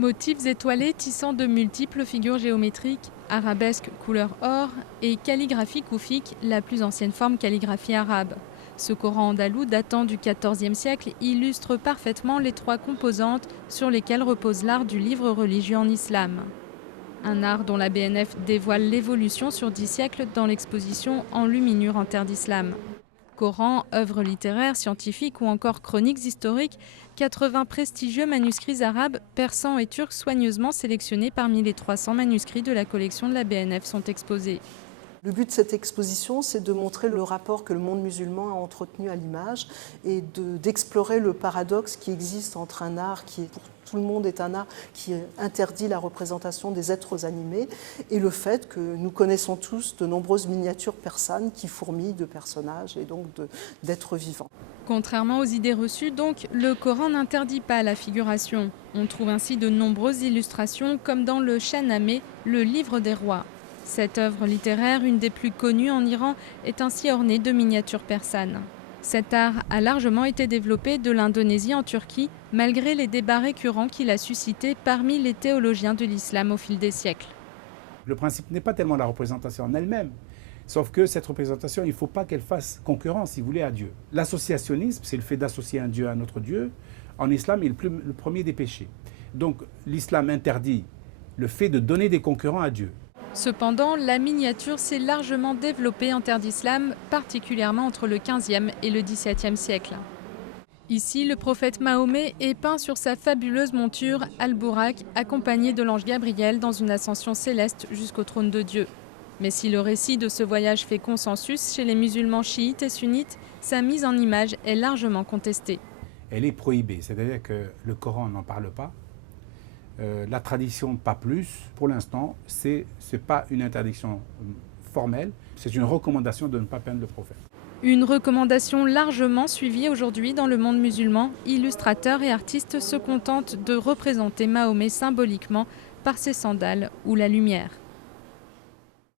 Motifs étoilés tissant de multiples figures géométriques, arabesques couleur or et calligraphie koufique, la plus ancienne forme calligraphie arabe. Ce Coran andalou datant du XIVe siècle illustre parfaitement les trois composantes sur lesquelles repose l'art du livre religieux en islam. Un art dont la BNF dévoile l'évolution sur 10 siècles dans l'exposition Enluminure en terre d'islam. Coran, œuvres littéraires, scientifiques ou encore chroniques historiques, 80 prestigieux manuscrits arabes, persans et turcs soigneusement sélectionnés parmi les 300 manuscrits de la collection de la BNF sont exposés. Le but de cette exposition, c'est de montrer le rapport que le monde musulman a entretenu à l'image et d'explorer le paradoxe qui existe entre un art qui, pour tout le monde, est un art qui interdit la représentation des êtres animés et le fait que nous connaissons tous de nombreuses miniatures persanes qui fourmillent de personnages et donc d'êtres vivants. Contrairement aux idées reçues, donc, le Coran n'interdit pas la figuration. On trouve ainsi de nombreuses illustrations comme dans le Shahnameh, le livre des rois. Cette œuvre littéraire, une des plus connues en Iran, est ainsi ornée de miniatures persanes. Cet art a largement été développé de l'Indonésie en Turquie, malgré les débats récurrents qu'il a suscités parmi les théologiens de l'islam au fil des siècles. Le principe n'est pas tellement la représentation en elle-même, sauf que cette représentation, il ne faut pas qu'elle fasse concurrence, si vous voulez, à Dieu. L'associationnisme, c'est le fait d'associer un Dieu à un autre Dieu. En islam, il est le premier des péchés. Donc l'islam interdit le fait de donner des concurrents à Dieu. Cependant, la miniature s'est largement développée en terre d'islam, particulièrement entre le XVe et le XVIIe siècle. Ici, le prophète Mahomet est peint sur sa fabuleuse monture Al-Bourak, accompagné de l'ange Gabriel dans une ascension céleste jusqu'au trône de Dieu. Mais si le récit de ce voyage fait consensus chez les musulmans chiites et sunnites, sa mise en image est largement contestée. Elle est prohibée, c'est-à-dire que le Coran n'en parle pas. La tradition, pas plus. Pour l'instant, ce n'est pas une interdiction formelle, c'est une recommandation de ne pas peindre le prophète. Une recommandation largement suivie aujourd'hui dans le monde musulman. Illustrateurs et artistes se contentent de représenter Mahomet symboliquement par ses sandales ou la lumière.